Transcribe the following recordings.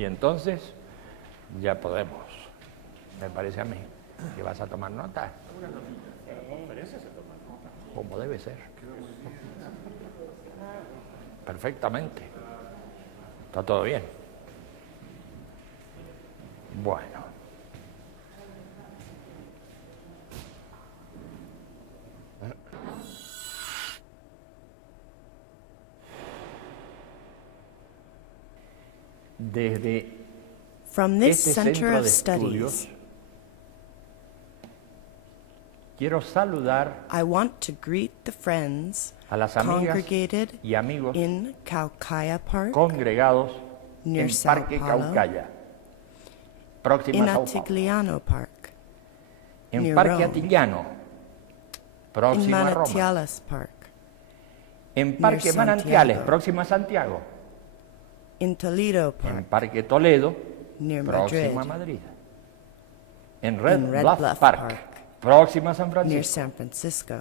Y entonces ya podemos, me parece a mí, que vas a tomar nota. Como debe ser. Perfectamente. Está todo bien. Bueno. Desde From this este center centro of de studies, estudios, quiero saludar I want to greet the friends a las amigas congregated y amigos in Caucaya Park, congregados near en Sao Parque Paulo, Caucaya, próxima in a Sao Paulo, Atigliano Park, en near Parque Rome, Atiliano, in próximo a Roma, Manantiales Park, en Parque near Manantiales, Santiago, próximo a Santiago, in Toledo en Park, Parque Toledo, near próximo a Madrid, Madrid, en Red in Red Bluff Bluff Park, Park, próximo a San near Francisco, San Francisco,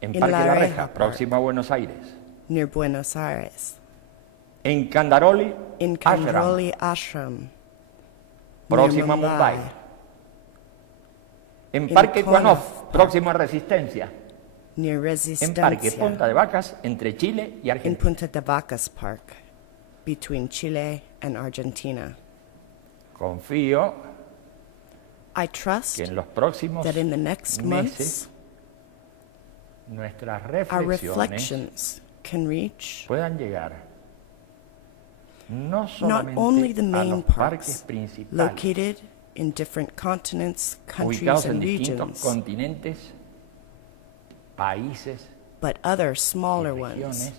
en in Parque La La Reja Reja, Park, próximo a Buenos Aires, near Buenos Aires, en Candaroli, in Ashram, Kandroli Ashram, próximo a near Mumbai, Mumbai, en in Parque Conov Cuanoff, Park, próximo a Resistencia, near en Parque Resistencia, Punta de Vacas, entre Chile y in Argentina. Punta de Vacas Park, between Chile and Argentina. Confío I trust que en los próximos that in the next meses months, nuestras our reflexiones reflections can reach puedan llegar no not only solamente the a main los parques parks principales located in different continents, countries, ubicados en and distintos regions, continentes, países, but other y smaller regiones, ones,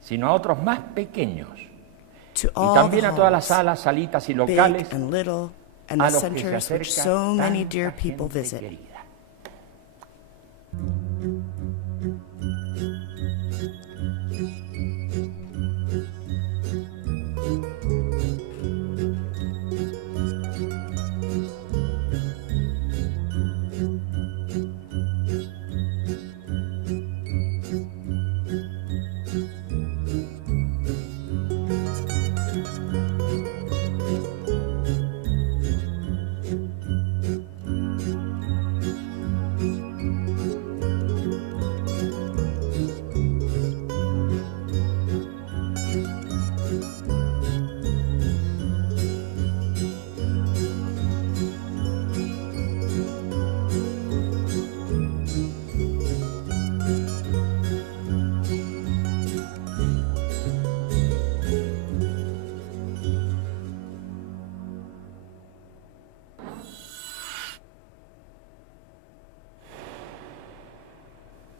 sino a otros más pequeños to y all the también a todas las halls, salas, salitas y big locales and little, and a the los que se centers which acerca so many tanta dear people gente visit. querida.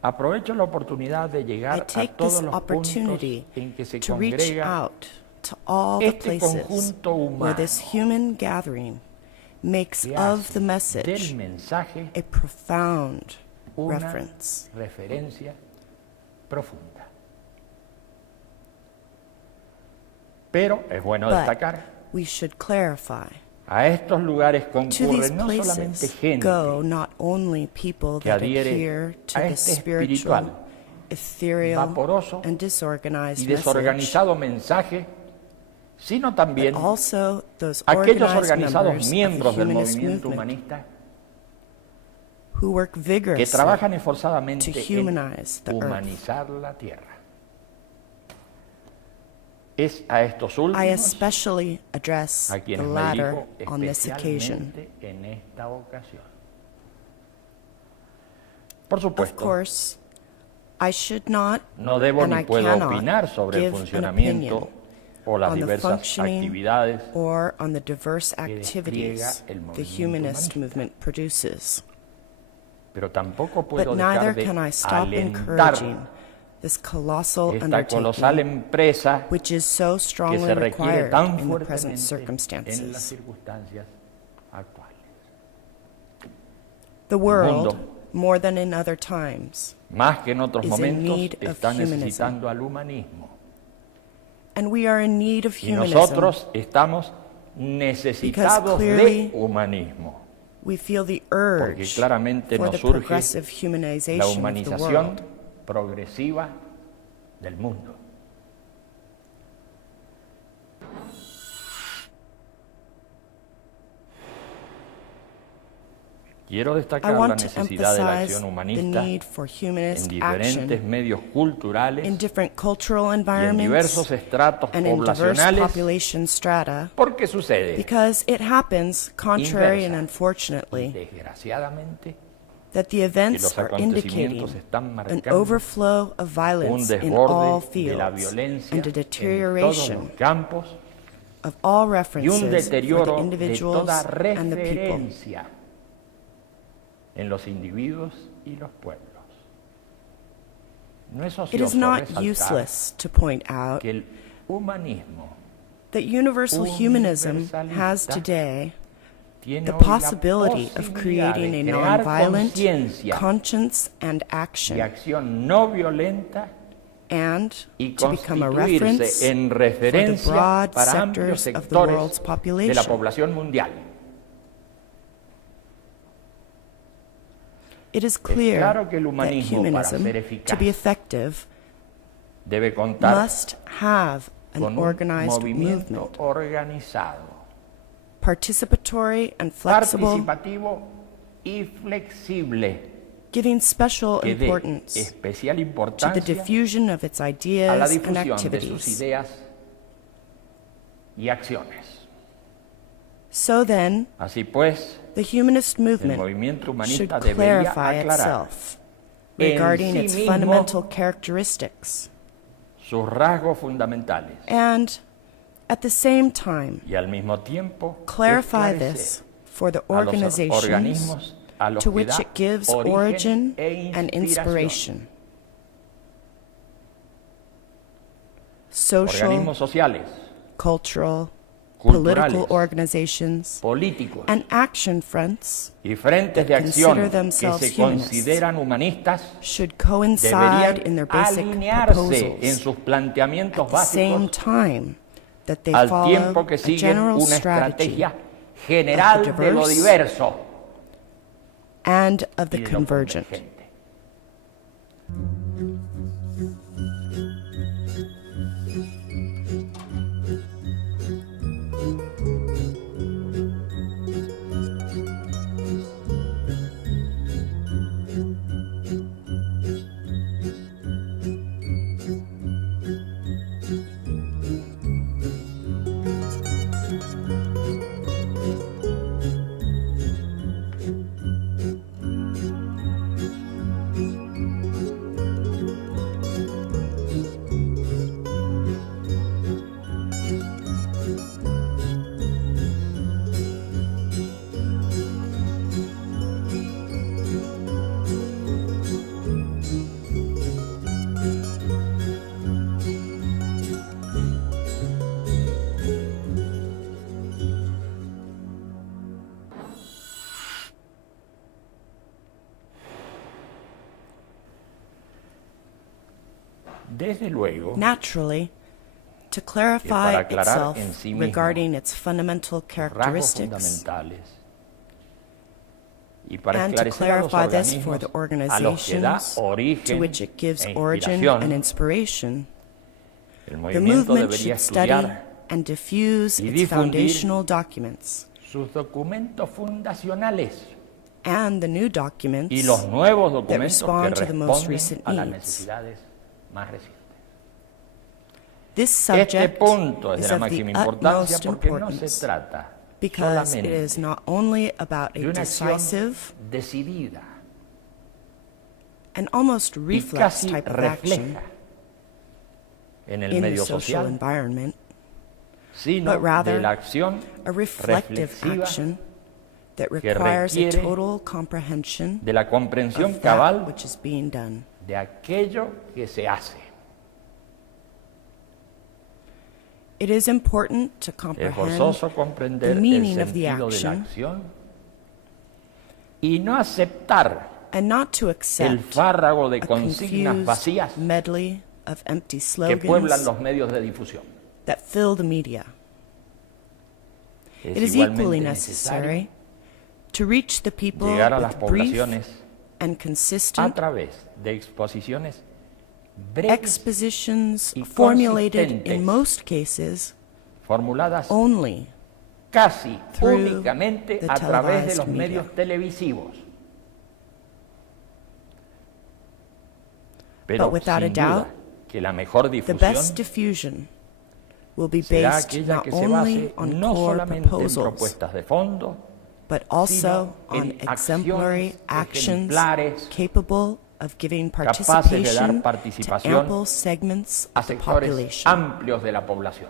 Aprovecho la oportunidad de I llegar a take todos this los puntos opportunity en que se to reach congrega out to all the este places conjunto where humano this human gathering makes que of hace the del message mensaje a profound una reference. referencia profunda. Pero es bueno But destacar, we should clarify. a estos lugares To these concurren no solamente places gente go not only people que that adhiere adhere to a the este spiritual, espiritual, ethereal, vaporoso and disorganized y message, desorganizado mensaje, sino también but also those aquellos organized organizados members of the miembros del humanist movimiento movement humanista who work que vigorously trabajan to esforzadamente humanize the en earth. humanizar la tierra. Es a estos I últimos especially address a the quienes me latter dirijo on this occasion. especialmente en esta ocasión. Por Of supuesto, course, I should not no debo and ni I puedo cannot opinar sobre el give an funcionamiento opinion o las on the diversas functioning actividades or on the diverse que activities despliega el the movimiento humanist humanista. movement produces. pero tampoco But puedo neither dejar can I de stop alentar encouraging this colossal esta colosal undertaking, empresa which is so que strongly se requiere required tan in the present fuertemente en las circumstances. circunstancias actuales. The mundo, world, more than in other times, Más que en otros is in momentos, need of está humanism. necesitando al humanismo. and we are in need of Y humanism. nosotros estamos necesitados clearly de humanismo, We feel the porque urge claramente for nos the surge progressive la humanization of the humanización world. progresiva del mundo. Quiero I destacar la want to necesidad de la emphasize acción the humanista need for en humanist diferentes action medios culturales in different cultural y en environments diversos estratos and in diverse poblacionales, population strata, porque sucede, because it happens, contrary and inversa y unfortunately, desgraciadamente, that the que events los are indicating acontecimientos están an marcando overflow of un violence in all desborde de la fields violencia and a en todos deterioration los campos of all y un references for the deterioro de individuals toda and the people. referencia en los individuos y los pueblos. No es It is ocioso not resaltar useless to point out que el humanismo that universal humanism has universalista today tiene the hoy la possibility of posibilidad creating a de crear nonviolent conciencia conscience and y action, acción no violenta and y to become a reference constituirse en for the referencia broad para amplios sectors of the world's sectores de la population. población mundial. It is clear claro que el that humanismo, para humanism, ser to eficaz, be effective, debe contar must have an con un organized movimiento movement, organizado, participatory and flexible, participativo y flexible, giving special que dé importance especial to the importancia diffusion of its a la ideas and difusión de sus activities. ideas y acciones. So then, Así pues, the humanist el movement movimiento should humanista debería clarify aclarar itself en regarding sí its mismo fundamental characteristics, sus rasgos fundamentales and at the same time y al mismo tiempo clarify esclarecer this for the a los organizations organismos a los to que which da it gives origen origin e and inspiración. inspiration. Social, Organismos sociales, cultural, culturales, political organizations, políticos and action fronts y frentes de that acción consider que themselves se humanists consideran humanistas should coincide deberían in their basic alinearse en proposals sus planteamientos at the same básicos time that they al follow tiempo que a siguen general una strategy estrategia general of the de lo diverse diverso and of the y de lo convergent. convergente. Desde luego, Naturally, to para clarify aclarar itself en sí mismo regarding its fundamental rasgos characteristics fundamentales y para and to esclarecer a los clarify this for organismos the a los que da organizations to origen which it gives e origin inspiración, and inspiration, el the movimiento movement debería should study estudiar and diffuse y its difundir foundational documents sus documentos fundacionales and the new documents y los nuevos documentos que respond to the most responden recent a las needs. necesidades más recientes. This Este subject punto es is de la of the máxima importancia utmost porque no se importance trata because it solamente is not only about de a una acción decisive decidida and almost y reflex casi type of action refleja en el in the medio social social, environment, sino but rather de la acción a reflective reflexiva action that que requires a requiere total comprehension de la comprensión of that cabal which is being done. de aquello que se hace. It is important to Es comprehend forzoso comprender the el meaning of the sentido de la action acción y no aceptar and not to el accept fárrago de a consignas confused vacías medley of empty que pueblan slogans los medios de difusión. that fill the media. Es It is equally igualmente necessary necesario to reach the people llegar a las with brief poblaciones and a consistent través de exposiciones breves expositions y formulated consistentes, in most cases formuladas only casi through únicamente the a través de televised los media. medios televisivos. Pero But without a sin duda doubt, que la mejor the difusión best diffusion will be será based aquella not que se only base on no core solamente en proposals, propuestas de fondo, but also sino on en exemplary acciones actions ejemplares capable of giving capaces de dar participation to participación ample segments a of the sectores population. amplios de la población.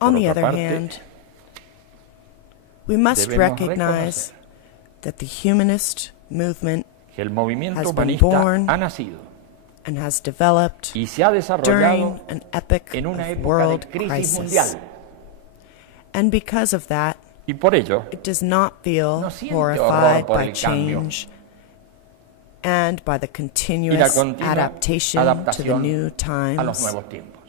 On Por the otra other parte, hand, we must debemos recognize that the humanist movement que el movimiento has been humanista born ha nacido and has developed y se ha during desarrollado an epoch en una of época world de crisis crisis. mundial. And because of that, Y por ello, it does not feel no siente horrified horror por by el cambio change and by the y la continuous continua adaptation to the adaptación new a los times. nuevos tiempos.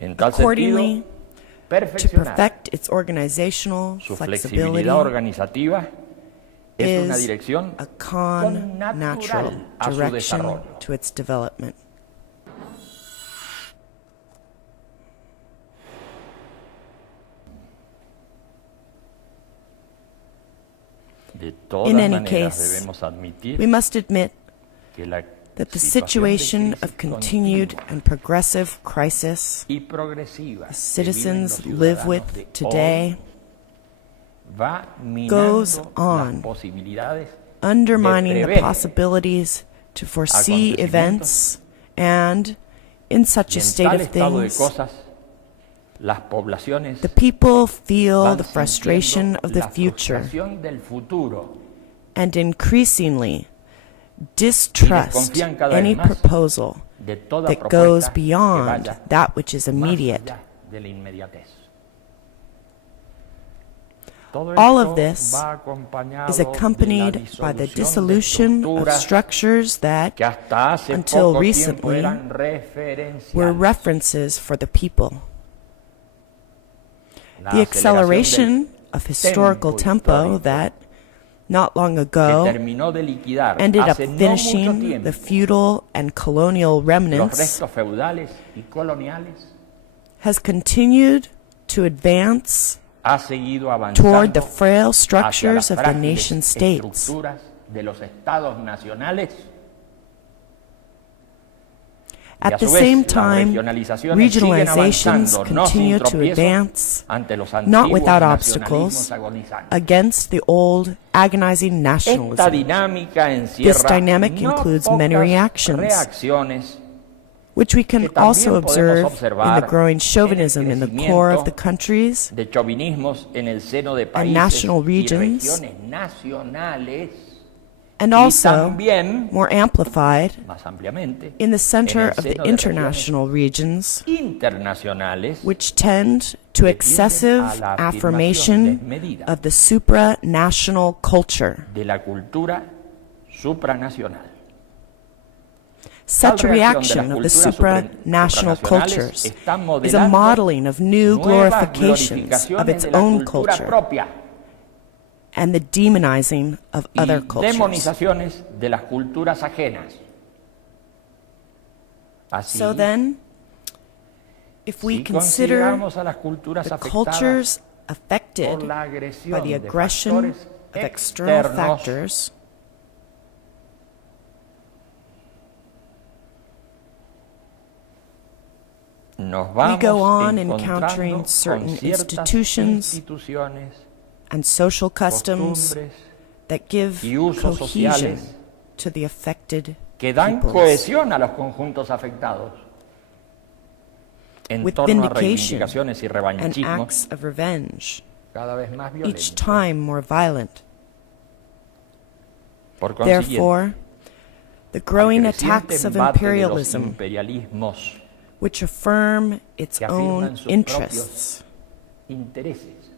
En tal Accordingly, sentido, to perfeccionar perfect its organizational su flexibility flexibilidad organizativa es una is dirección a connatural natural a su direction desarrollo. to its development. De todas In any maneras, case, debemos admitir we must admit que la that the situación situation de crisis of continued continua and progressive crisis y progresiva the que citizens viven los live ciudadanos with de today hoy va goes minando on, las posibilidades undermining the prever possibilities to foresee acontecimientos events, and in such y a en state tal of estado de things, cosas las poblaciones the people feel van the frustration sintiendo of the la future frustración del futuro and increasingly distrust desconfían cada vez any más proposal de toda that goes propuesta que beyond vaya that which is más immediate. allá de la inmediatez. Todo All esto of this va acompañado is de la accompanied by the dissolution of estructuras structures that, que hasta hace until poco recently, tiempo eran referenciales. were references for the people. La The aceleración acceleration del of historical tempo histórico that, not long que ago, terminó de liquidar ended up hace no mucho finishing tiempo the feudal and colonial los remnants, restos feudales y coloniales, has continued to advance ha seguido toward the avanzando frail hacia structures las of the frágiles nation states. estructuras de los estados nacionales. Y At a the su vez, same las time, regionalizaciones siguen regionalizations avanzando, no sin continue to tropiezos, advance, ante los not antiguos without nacionalismos obstacles, agonizantes. against the old agonizing Esta nationalism. dinámica encierra This dynamic no includes pocas many reactions, which we can que también also podemos observe in the observar growing en el chauvinism in the core of crecimiento the countries de chauvinismos en el seno de and países national y regions, regiones nacionales and y also, también, more amplified, más ampliamente, in the center en el of the seno de international regions, internacionales which tend to que tienden excessive a la afirmación affirmation desmedida of the supranational culture. de la cultura supranacional. Such a Tal reacción reaction de las of the culturas supranational supranacionales cultures está is a modelando modeling of new nuevas glorifications of glorificaciones its de la own cultura culture propia and the demonizing of y other cultures. demonizaciones de las culturas ajenas. Así, So then, if we si consider consideramos a las culturas the afectadas cultures affected por la by agresión the de aggression factores of external externos, factors, nos we vamos go on encontrando encountering con certain ciertas institutions instituciones, and social customs costumbres that give y usos cohesion sociales to the affected que dan peoples, cohesión a los conjuntos afectados en with torno a vindication reivindicaciones y and revanchismos acts of revenge, cada vez más each violentos. time more violent. Por consiguiente, Therefore, the growing al creciente attacks of embate de los imperialism, imperialismos which affirm its que own afirman sus interests, propios intereses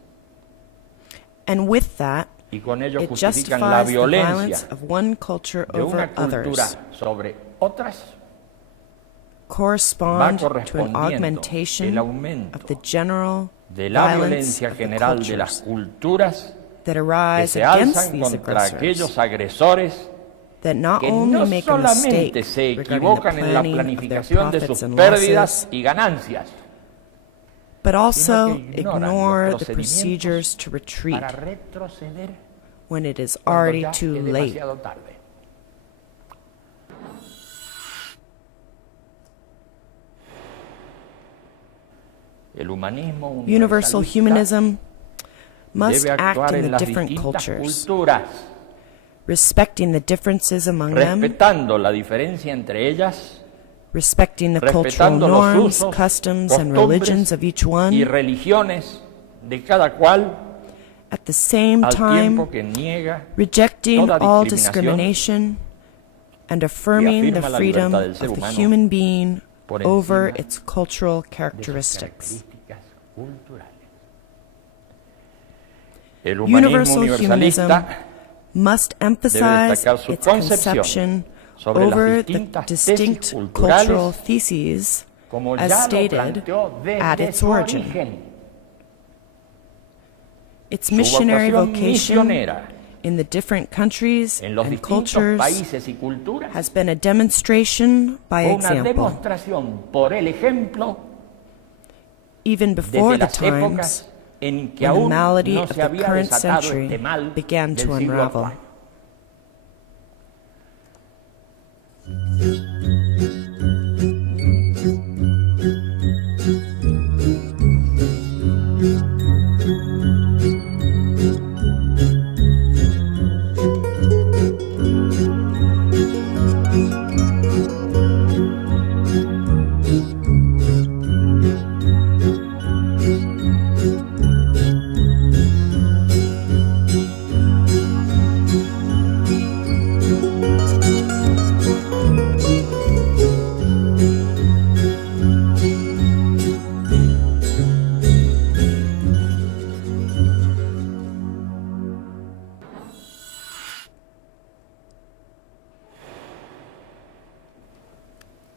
and with that, y con ello it justifican la justifies the violence violencia of one culture de over una cultura others, sobre otras, va correspond to an correspondiendo el augmentation aumento of the general de la violence violencia of the general de las cultures culturas that que arise se against alzan these contra aggressors, aquellos agresores that not que only no make a mistake solamente se regarding the equivocan en la planning of their planificación de profits sus and pérdidas losses, y ganancias, but also sino que ignoran ignore los the procedimientos procedures to retreat para retroceder when it is cuando already ya too es late. demasiado tarde. El humanismo Universal universalista humanism must debe act actuar in en the las different distintas cultures, culturas, respecting the differences among them, respetando la diferencia entre ellas, respecting the cultural respetando los norms, usos, customs, and costumbres religions of each y one, religiones de cada cual, at the same al time tiempo que niega rejecting toda all discriminación discrimination and affirming the afirma la freedom libertad del of ser the humano human being por over encima its cultural de sus characteristics. características culturales. El Universal humanismo humanism universalista must debe emphasize destacar su its conception sobre las over the distintas distinct tesis culturales, cultural theses como as ya lo stated planteó at desde its su origin. origen. Its Su missionary vocación vocation misionera in the different countries en los and distintos cultures países y culturas has been a demonstration by fue una example, demostración por el ejemplo even before desde the las times épocas en que when the aún malady no of se the había current desatado century este mal began del to siglo unravel. actual.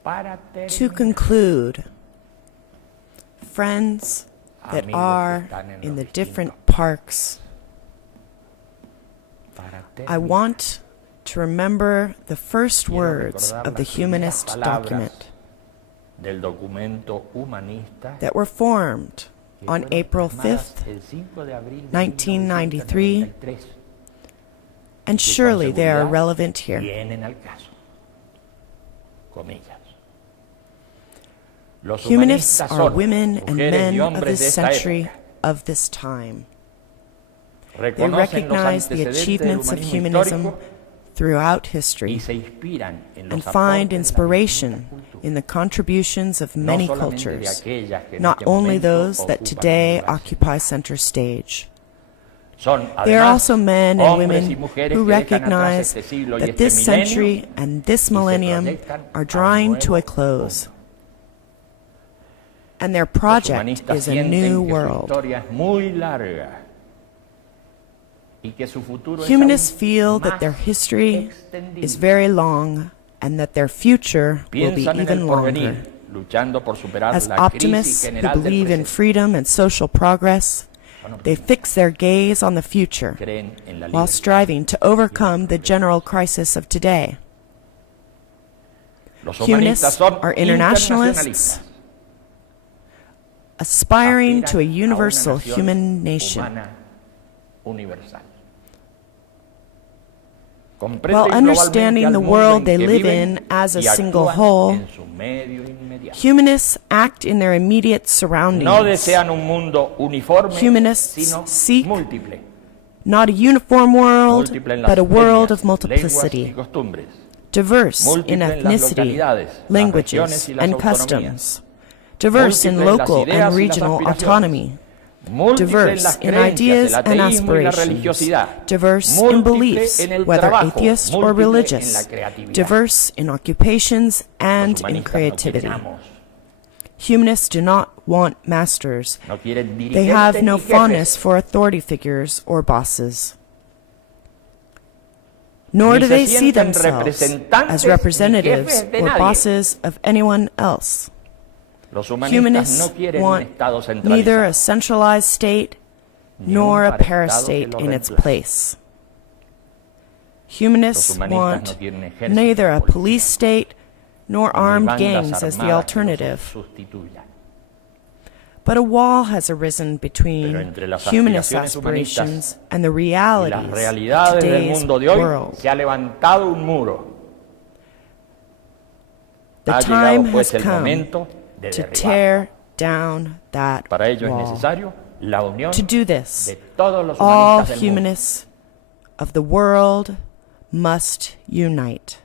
Para To terminar, conclude, friends that amigos que are están en in los the different distintos parks, para I terminar, want to remember the first quiero words recordar of the las primeras Humanist palabras Document del documento humanista that were formed que on fueron April plasmadas 5th, el 5 de abril de 1993, 1993, and que con surely they are seguridad relevant here. vienen al caso. Comillas. Los Humanists humanistas are son women and mujeres men y of hombres this de esta century, época. of this time. They Reconocen los recognize the antecedentes del achievements of humanismo humanism histórico throughout y history se inspiran en and los find aportes de las inspiration distintas culturas, in the contributions of no many solamente de cultures, aquellas que en not este only momento those that ocupan today un lugar occupy center stage. Son, They are además, also men and hombres y women mujeres who que dejan atrás recognize este siglo y that este this milenio century and this y se millennium proyectan are a un drawing to a nuevo close, mundo. and their Los project humanistas is a sienten new que su world. historia es muy larga y que su futuro Humanists es aún feel that más their history extendible. is very long and that their future will be Piensan en el even porvenir, longer. luchando por superar As la crisis optimists who general del believe in presente. freedom and social progress, Son they optimistas, fix their gaze on the future creen en la while libertad. striving to overcome the general crisis of today. Los Humanists humanistas son are internationalists internacionalistas, aspiring to a aspiran universal una nación human nation. humana universal. While Comprenden understanding globalmente al the mundo world en they que live viven in as a y single actúan whole, en su medio inmediato. humanists act in their immediate No surroundings, desean un mundo uniforme, Humanists sino seek múltiple. not a uniform world, Múltiple en las but a world etnias, of multiplicity, lenguas y costumbres. diverse in Múltiple en las ethnicity, localidades, las languages, regiones y las and autonomías. customs, diverse in Múltiple en las local ideas and y las regional aspiraciones. autonomy, Múltiple en diverse las in creencias, ideas el and ateísmo y la aspirations, religiosidad. diverse in Múltiple beliefs, en el whether trabajo, atheist or múltiple en la religious, creatividad. diverse in occupations Los and in humanistas no creativity. quieren amos, Humanists do not want masters. no quieren They have dirigentes no ni fondness jefes. for authority figures or bosses. Nor Ni do se they see sienten themselves representantes as ni representatives jefes de or nadie. bosses of anyone else. Los humanistas Humanists no quieren un want Estado neither a centralizado, centralized state ni nor un a paraestado que parastate lo in its reemplace. place. Los Humanists humanistas want no quieren ejército neither a policial, police state nor ni armed bandas gangs as the armadas que los alternative, sustituyan. But a wall has arisen Pero between entre las humanist aspiraciones humanistas aspirations and the y las realities of realidades del today's mundo de hoy, world. se ha levantado un muro. The Ha time llegado has pues el come momento de to derribar. tear down that Para ello es wall. necesario la unión To do this, de todos los all humanistas del mundo. humanists of the world must unite.